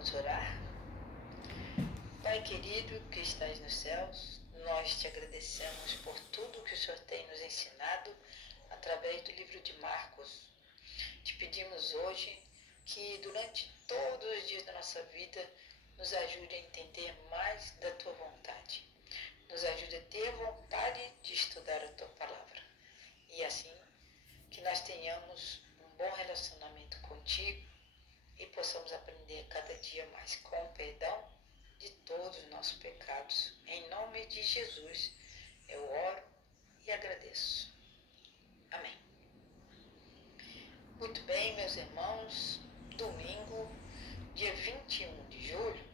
Vamos orar? Pai querido que estás nos céus, nós te agradecemos por tudo que o Senhor tem nos ensinado através do livro de Marcos. Te pedimos hoje que durante todos os dias da nossa vida nos ajude a entender mais da tua vontade. Nos ajude a ter vontade de estudar a tua palavra. E assim que nós tenhamos um bom relacionamento contigo e possamos aprender cada dia mais com o perdão de todos os nossos pecados. Em nome de Jesus, eu oro e agradeço. Amém. Muito bem, meus irmãos, domingo, dia 21 de julho,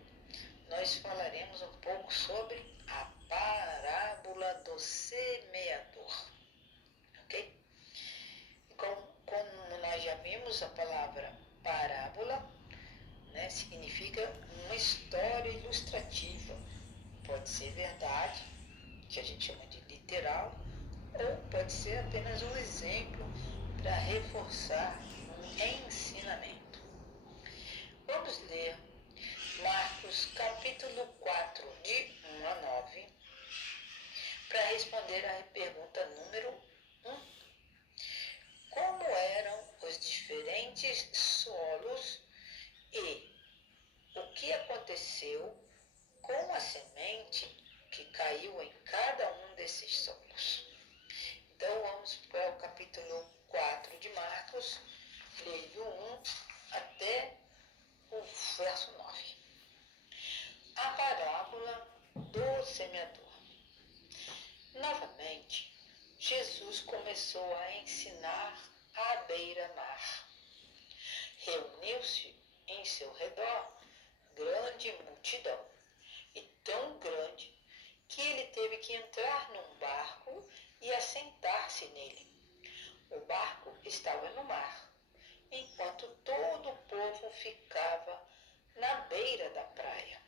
nós falaremos um pouco sobre a parábola do semeador. Ok? Como nós já vimos, a palavra parábola, significa uma história ilustrativa. Pode ser verdade, que a gente chama de literal, ou pode ser apenas um exemplo para reforçar um ensinamento. Vamos ler Marcos capítulo 4, de 1 a 9, para responder à pergunta número 1. Como eram os diferentes solos e o que aconteceu com a semente que caiu em cada um desses solos? Então vamos para o capítulo 4 de Marcos, leio do 1 até o verso 9. A parábola do semeador. Novamente, Jesus começou a ensinar à beira-mar. Reuniu-se em seu redor grande multidão, e tão grande que ele teve que entrar num barco e assentar-se nele. O barco estava no mar, enquanto todo o povo ficava na beira da praia.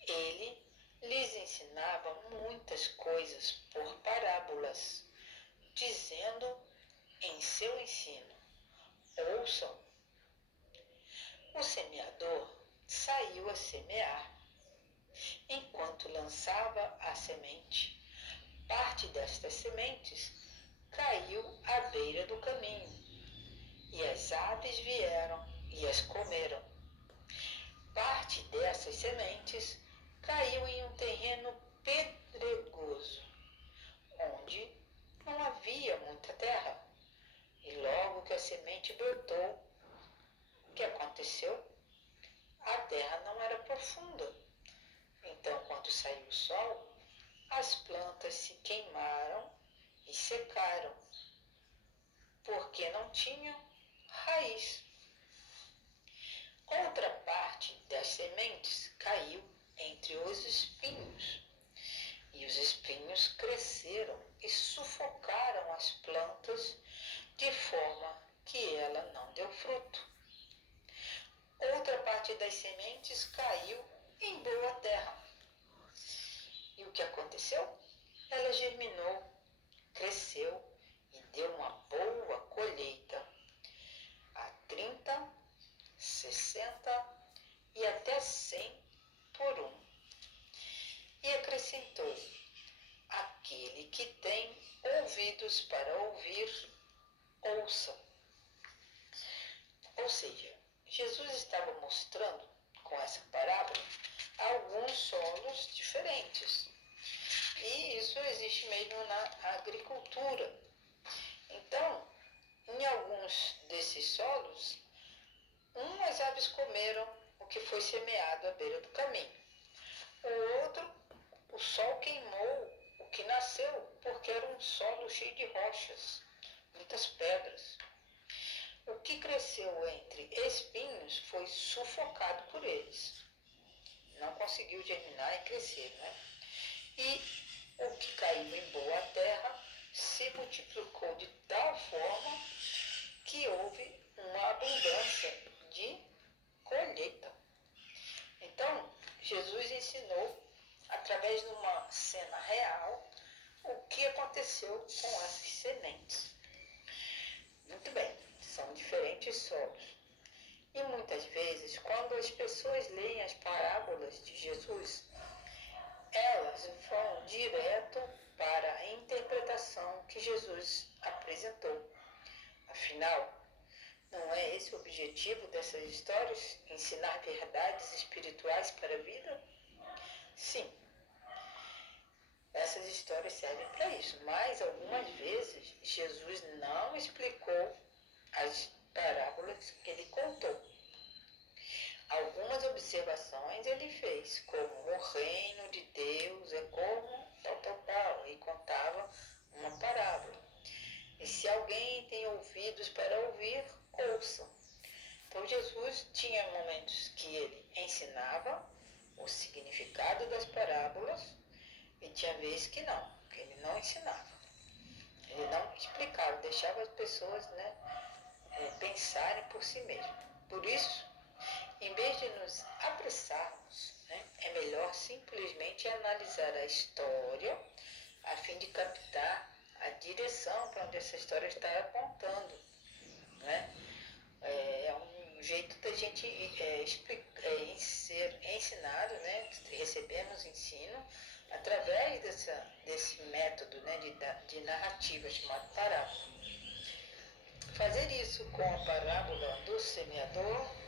Ele lhes ensinava muitas coisas por parábolas, dizendo em seu ensino: ouçam. O semeador saiu a semear. Enquanto lançava a semente, parte destas sementes caiu à beira do caminho, e as aves vieram e as comeram. Parte dessas sementes caiu em um terreno pedregoso, onde não havia muita terra. E logo que a semente brotou, o que aconteceu? A terra não era profunda. Então, quando saiu o sol, as plantas se queimaram e secaram, porque não tinham raiz. Outra parte das sementes caiu entre os espinhos, e os espinhos cresceram e sufocaram as plantas, de forma que ela não deu fruto. Outra parte das sementes caiu em boa terra. E o que aconteceu? Ela germinou, cresceu e deu uma boa colheita. A 30, 60 e até 100 por um. E acrescentou: aquele que tem ouvidos para ouvir, ouça. Ou seja, Jesus estava mostrando com essa parábola alguns solos diferentes. E isso existe mesmo na agricultura. Então, em alguns desses solos, umas aves comeram o que foi semeado à beira do caminho. O outro, o sol queimou o que nasceu, porque era um solo cheio de rochas, muitas pedras. O que cresceu entre espinhos foi sufocado por eles. Não conseguiu germinar e crescer, E o que caiu em boa terra se multiplicou de tal forma que houve uma abundância de colheita. Então, Jesus ensinou, através de uma cena real, o que aconteceu com essas sementes. Muito bem, são diferentes solos. E muitas vezes, quando as pessoas leem as parábolas de Jesus, elas vão direto para a interpretação que Jesus apresentou. Afinal, não é esse o objetivo dessas histórias? Ensinar verdades espirituais para a vida? Sim, essas histórias servem para isso, mas algumas vezes Jesus não explicou as parábolas que ele contou. Algumas observações ele fez, como o reino de Deus é como tal, e contava uma parábola. E se alguém tem ouvidos para ouvir, ouça. Então Jesus tinha momentos que ele ensinava o significado das parábolas e tinha vezes que não, que ele não ensinava. Ele não explicava, deixava as pessoas pensarem por si mesmas. Por isso, em vez de nos apressarmos, é melhor simplesmente analisar a história a fim de captar a direção para onde essa história está apontando. Né? É um jeito da gente ser ensinado, né? Recebemos ensino através desse método, né? de narrativa chamado parábola. Fazer isso com a parábola do semeador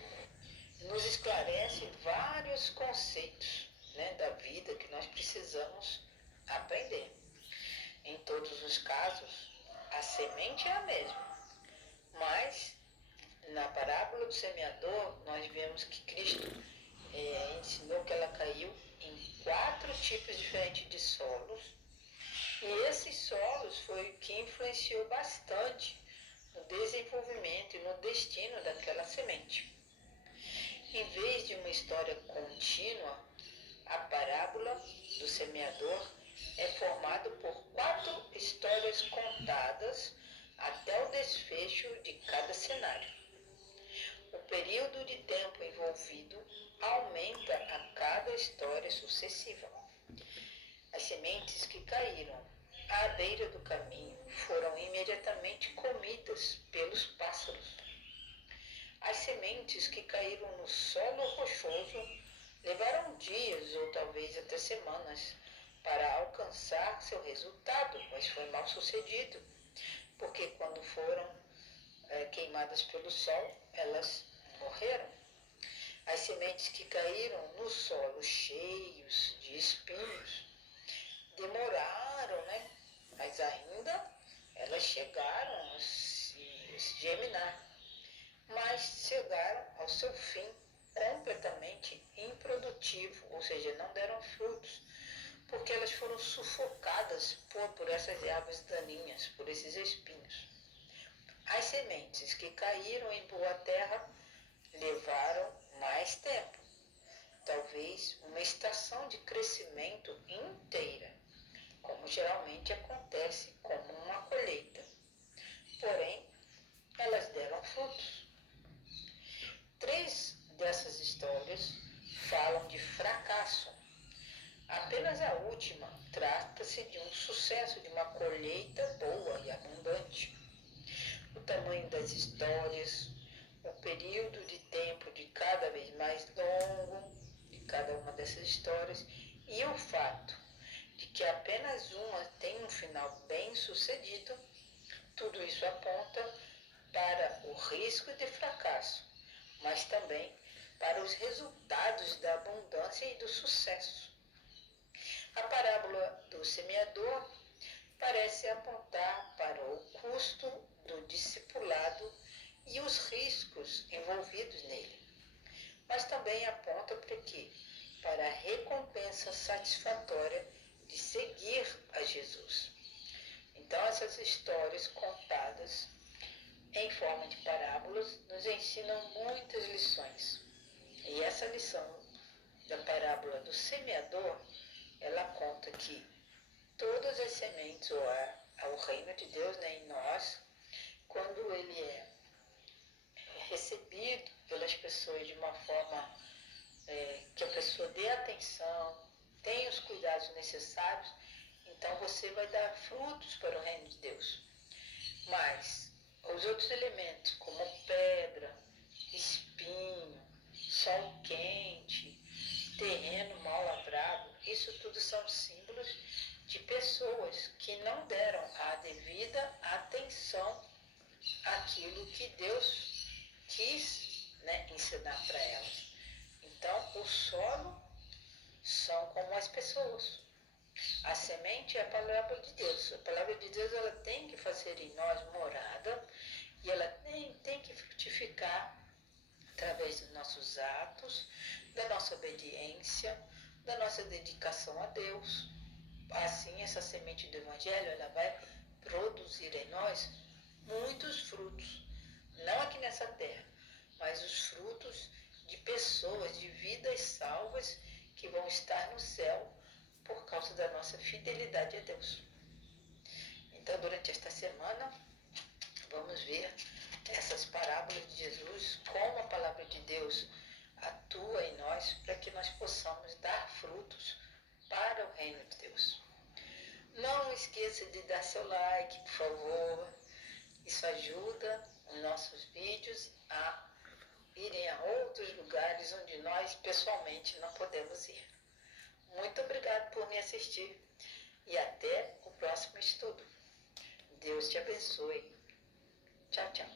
nos esclarece vários conceitos, né? Da vida que nós precisamos aprender. Em todos os casos, a semente é a mesma, mas na parábola do semeador, nós vemos que Cristo ensinou que ela caiu em 4 tipos diferentes de solos, e esses solos foi o que influenciou bastante no desenvolvimento e no destino daquela semente. Em vez de uma história contínua, a parábola do semeador é formada por 4 histórias contadas até o desfecho de cada cenário. O período de tempo envolvido aumenta a cada história sucessiva. As sementes que caíram à beira do caminho foram imediatamente comidas pelos pássaros. As sementes que caíram no solo rochoso levaram dias ou talvez até semanas para alcançar seu resultado, mas foi mal sucedido, porque quando foram queimadas pelo sol, elas morreram. As sementes que caíram no solo cheios de espinhos demoraram, mas ainda elas chegaram a se germinar, mas chegaram ao seu fim completamente improdutivo, ou seja, não deram frutos, porque elas foram sufocadas por essas ervas daninhas, por esses espinhos. As sementes que caíram em boa terra levaram mais tempo, talvez uma estação de crescimento inteira, como geralmente acontece como uma colheita. Porém, elas deram frutos. 3 dessas histórias falam de fracasso. Apenas a última trata-se de um sucesso, de uma colheita boa e abundante. O tamanho das histórias, o período de tempo de cada vez mais longo de cada uma dessas histórias e o fato de que apenas uma tem um final bem sucedido, tudo isso aponta para o risco de fracasso, mas também para os resultados da abundância e do sucesso. A parábola do semeador parece apontar para o custo do discipulado e os riscos envolvidos nele, mas também aponta para quê? Para a recompensa satisfatória de seguir a Jesus. Então, essas histórias contadas em forma de parábolas nos ensinam muitas lições. E essa lição da parábola do semeador, ela conta que todas as sementes, o reino de Deus em nós, quando ele é recebido pelas pessoas de uma forma que a pessoa dê atenção, tenha os cuidados necessários, então você vai dar frutos para o reino de Deus. Mas os outros elementos, como pedra, espinho, sol quente, terreno mal lavrado, isso tudo são símbolos de pessoas que não deram a devida atenção àquilo que Deus quis, né, ensinar para elas. Então, o solo são como as pessoas. A semente é a palavra de Deus. A palavra de Deus, ela tem que fazer em nós morada e ela tem que frutificar através dos nossos atos, da nossa obediência, da nossa dedicação a Deus. Assim, essa semente do Evangelho, ela vai produzir em nós muitos frutos, não aqui nessa terra, mas os frutos de pessoas, de vidas salvas que vão estar no céu por causa da nossa fidelidade a Deus. Então, durante esta semana, vamos ver essas parábolas de Jesus, como a palavra de Deus atua em nós para que nós possamos dar frutos para o reino de Deus. Não esqueça de dar seu like, por favor. Isso ajuda os nossos vídeos a irem a outros lugares onde nós pessoalmente não podemos ir. Muito obrigado por me assistir e até o próximo estudo. Deus te abençoe. Tchau, tchau.